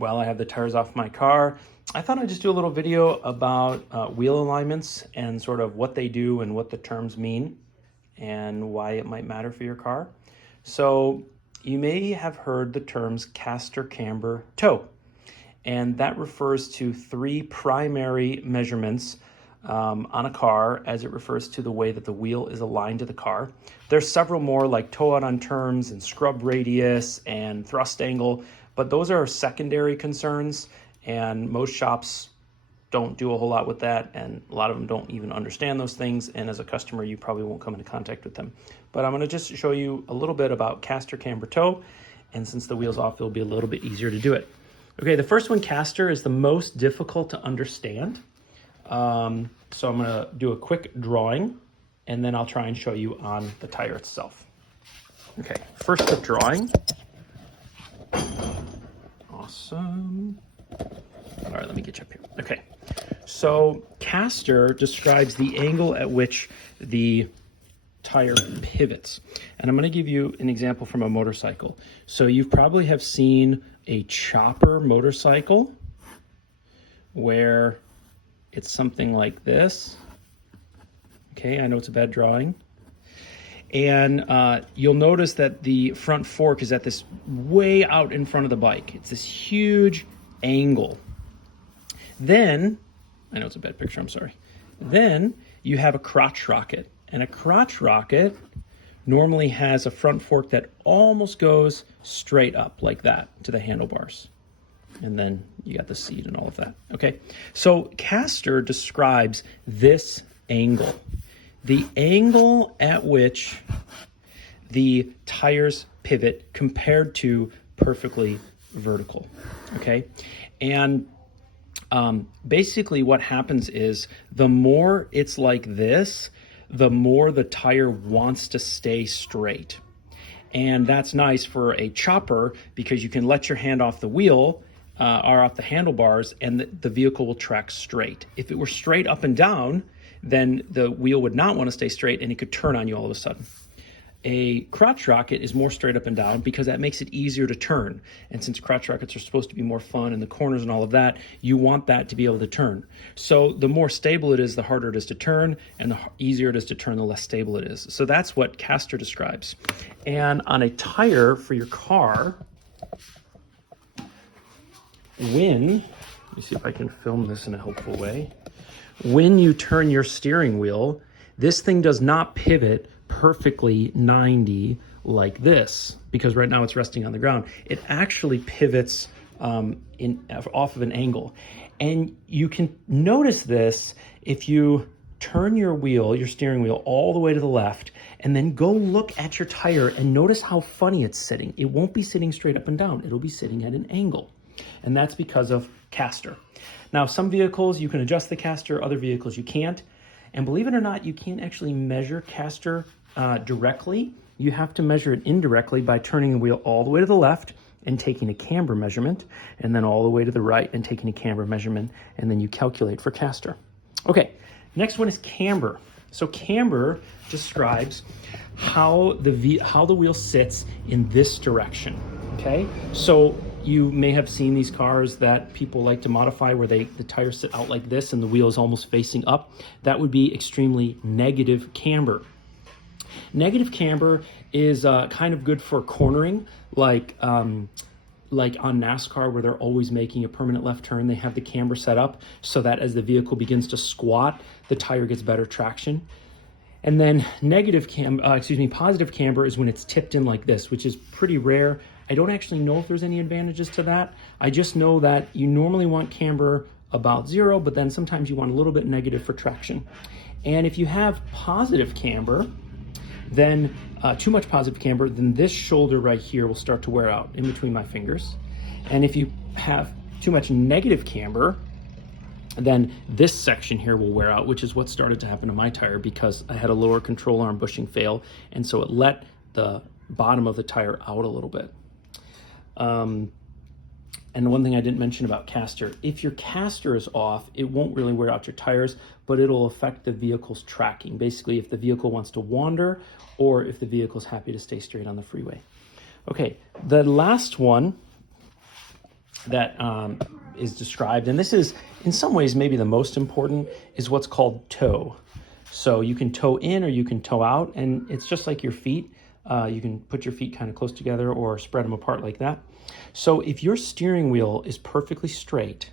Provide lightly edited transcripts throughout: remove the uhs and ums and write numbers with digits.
While I have the tires off my car, I thought I'd just do a little video about wheel alignments and sort of what they do and what the terms mean and why it might matter for your car. So you may have heard the terms caster, camber, toe, and that refers to three primary measurements on a car as it refers to the way that the wheel is aligned to the car. There's several more like toe out on terms and scrub radius and thrust angle, but those are secondary concerns and most shops don't do a whole lot with that, and a lot of them don't even understand those things, and as a customer you probably won't come into contact with them. But I'm going to just show you a little bit about caster, camber, toe, and since the wheel's off it'll be a little bit easier to do it. Okay, the first one, caster, is the most difficult to understand. So I'm gonna do a quick drawing and then I'll try and show you on the tire itself. Okay, first the drawing. Awesome. All right, let me get you up here. Okay, so caster describes the angle at which the tire pivots. And I'm gonna give you an example from a motorcycle. So you probably have seen a chopper motorcycle where it's something like this. Okay, I know it's a bad drawing. And you'll notice that the front fork is at this way out in front of the bike. It's this huge angle. Then, I know it's a bad picture, I'm sorry. Then you have a crotch rocket. And a crotch rocket normally has a front fork that almost goes straight up like that to the handlebars. And then you got the seat and all of that. Okay, so caster describes this angle, the angle at which the tires pivot compared to perfectly vertical. Okay, and basically what happens is the more it's like this, the more the tire wants to stay straight. And that's nice for a chopper because you can let your hand off the wheel or off the handlebars and the vehicle will track straight. If it were straight up and down, then the wheel would not want to stay straight and it could turn on you all of a sudden. A crotch rocket is more straight up and down because that makes it easier to turn. And since crotch rockets are supposed to be more fun and the corners and all of that, you want that to be able to turn. So the more stable it is, the harder it is to turn, and the easier it is to turn, the less stable it is. So that's what caster describes. And on a tire for your car, let me see if I can film this in a helpful way. When you turn your steering wheel, this thing does not pivot perfectly 90 like this, because right now it's resting on the ground. It actually pivots off of an angle. And you can notice this if you turn your steering wheel all the way to the left, and then go look at your tire and notice how funny it's sitting. It won't be sitting straight up and down. It'll be sitting at an angle. And that's because of caster. Now, some vehicles you can adjust the caster, other vehicles you can't. And believe it or not, you can't actually measure caster directly. You have to measure it indirectly by turning the wheel all the way to the left and taking a camber measurement, and then all the way to the right and taking a camber measurement, and then you calculate for caster. Okay, next one is camber. So camber describes how the wheel sits in this direction. Okay, so you may have seen these cars that people like to modify where the tires sit out like this and the wheel is almost facing up. That would be extremely negative camber. Negative camber is kind of good for cornering, like on NASCAR where they're always making a permanent left turn. They have the camber set up so that as the vehicle begins to squat, the tire gets better traction. And then positive camber is when it's tipped in like this, which is pretty rare. I don't actually know if there's any advantages to that. I just know that you normally want camber about 0, but then sometimes you want a little bit negative for traction. And if you have positive camber, then too much positive camber, then this shoulder right here will start to wear out in between my fingers. And if you have too much negative camber, then this section here will wear out, which is what started to happen to my tire because I had a lower control arm bushing fail, and so it let the bottom of the tire out a little bit. And one thing I didn't mention about caster, if your caster is off, it won't really wear out your tires, but it'll affect the vehicle's tracking. Basically, if the vehicle wants to wander or if the vehicle's happy to stay straight on the freeway. Okay, the last one that is described, and this is in some ways maybe the most important, is what's called toe. So you can toe in or you can toe out, and it's just like your feet. You can put your feet kind of close together or spread them apart like that. So if your steering wheel is perfectly straight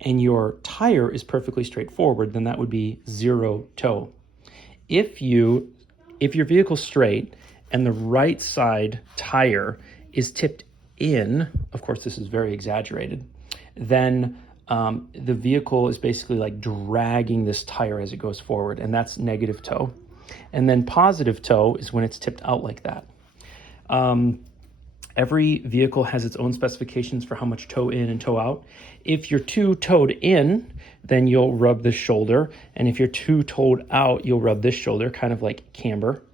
and your tire is perfectly straight forward, then that would be zero toe. If your vehicle's straight and the right side tire is tipped in, of course this is very exaggerated, then the vehicle is basically like dragging this tire as it goes forward, and that's negative toe. And then positive toe is when it's tipped out like that. Every vehicle has its own specifications for how much toe in and toe out. If you're too toed in, then you'll rub this shoulder. And if you're too toed out, you'll rub this shoulder, kind of like camber.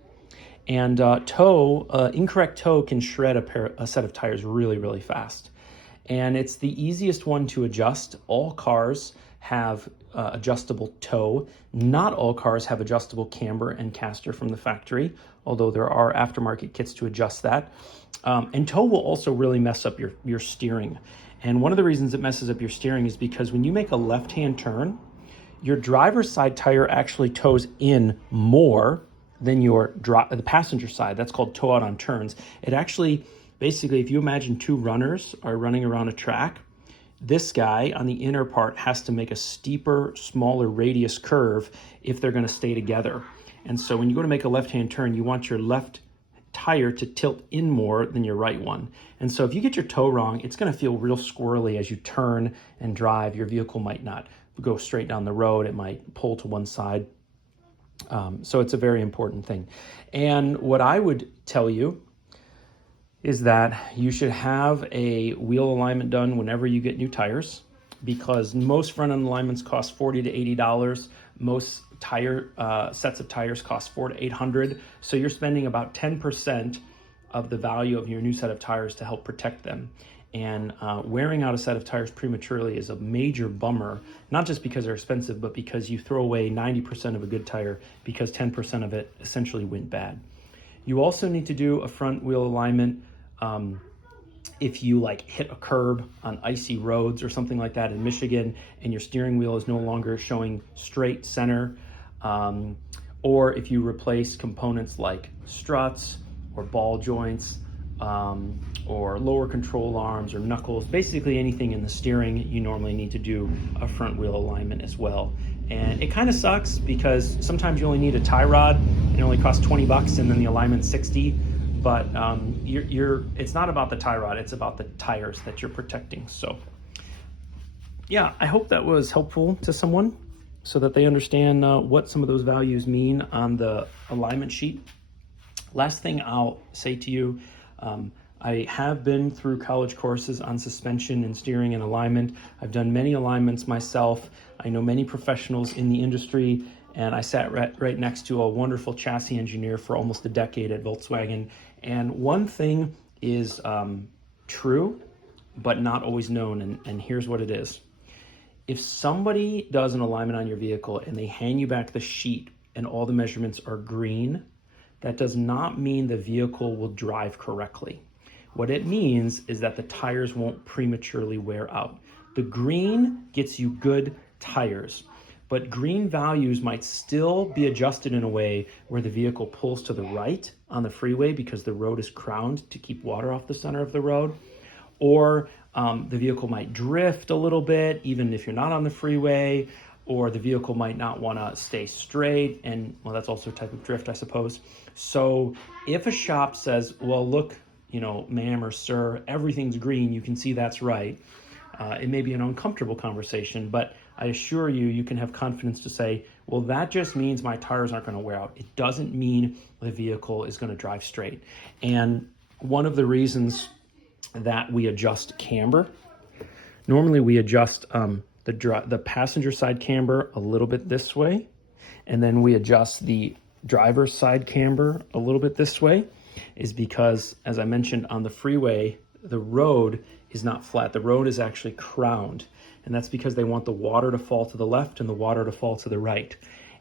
And incorrect toe can shred a set of tires really, really fast. And it's the easiest one to adjust. All cars have adjustable toe. Not all cars have adjustable camber and caster from the factory, although there are aftermarket kits to adjust that. And toe will also really mess up your steering. And one of the reasons it messes up your steering is because when you make a left-hand turn, your driver's side tire actually toes in more than the passenger side. That's called toe out on turns. It actually, basically, if you imagine two runners are running around a track, this guy on the inner part has to make a steeper, smaller radius curve if they're going to stay together. And so when you go to make a left-hand turn, you want your left tire to tilt in more than your right one. And so if you get your toe wrong, it's going to feel real squirrely as you turn and drive. Your vehicle might not go straight down the road. It might pull to one side. So it's a very important thing. And what I would tell you is that you should have a wheel alignment done whenever you get new tires, because most front-end alignments cost $40 to $80. Most sets of tires cost $400 to $800. So you're spending about 10% of the value of your new set of tires to help protect them. And wearing out a set of tires prematurely is a major bummer, not just because they're expensive, but because you throw away 90% of a good tire because 10% of it essentially went bad. You also need to do a front wheel alignment if you like hit a curb on icy roads or something like that in Michigan and your steering wheel is no longer showing straight center, or if you replace components like struts or ball joints, or lower control arms or knuckles, basically anything in the steering, you normally need to do a front wheel alignment as well. And it kind of sucks because sometimes you only need a tie rod, it only costs $20 and then the alignment's 60. But it's not about the tie rod, it's about the tires that you're protecting. So yeah, I hope that was helpful to someone so that they understand what some of those values mean on the alignment sheet. Last thing I'll say to you, I have been through college courses on suspension and steering and alignment. I've done many alignments myself. I know many professionals in the industry, and I sat right next to a wonderful chassis engineer for almost a decade at Volkswagen. And one thing is true, but not always known, and here's what it is. If somebody does an alignment on your vehicle and they hand you back the sheet and all the measurements are green, that does not mean the vehicle will drive correctly. What it means is that the tires won't prematurely wear out. The green gets you good tires, but green values might still be adjusted in a way where the vehicle pulls to the right on the freeway because the road is crowned to keep water off the center of the road, or the vehicle might drift a little bit even if you're not on the freeway, or the vehicle might not want to stay straight, and well, that's also a type of drift, I suppose. So if a shop says, well, look, ma'am or sir, everything's green, you can see that's right, it may be an uncomfortable conversation, but I assure you, you can have confidence to say, well, that just means my tires aren't going to wear out. It doesn't mean the vehicle is going to drive straight. And one of the reasons that we adjust camber, normally we adjust the passenger side camber a little bit this way, and then we adjust the driver's side camber a little bit this way, is because, as I mentioned, on the freeway, the road is not flat. The road is actually crowned, and that's because they want the water to fall to the left and the water to fall to the right.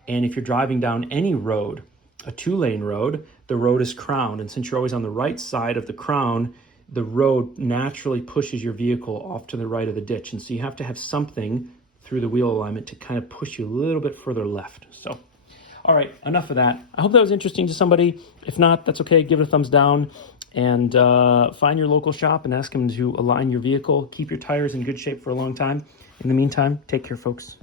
And if you're driving down any road, a 2-lane road, the road is crowned, and since you're always on the right side of the crown, the road naturally pushes your vehicle off to the right of the ditch. And so you have to have something through the wheel alignment to kind of push you a little bit further left. So, all right, enough of that. I hope that was interesting to somebody. If not, that's okay. Give it a thumbs down and find your local shop and ask them to align your vehicle. Keep your tires in good shape for a long time. In the meantime, take care, folks.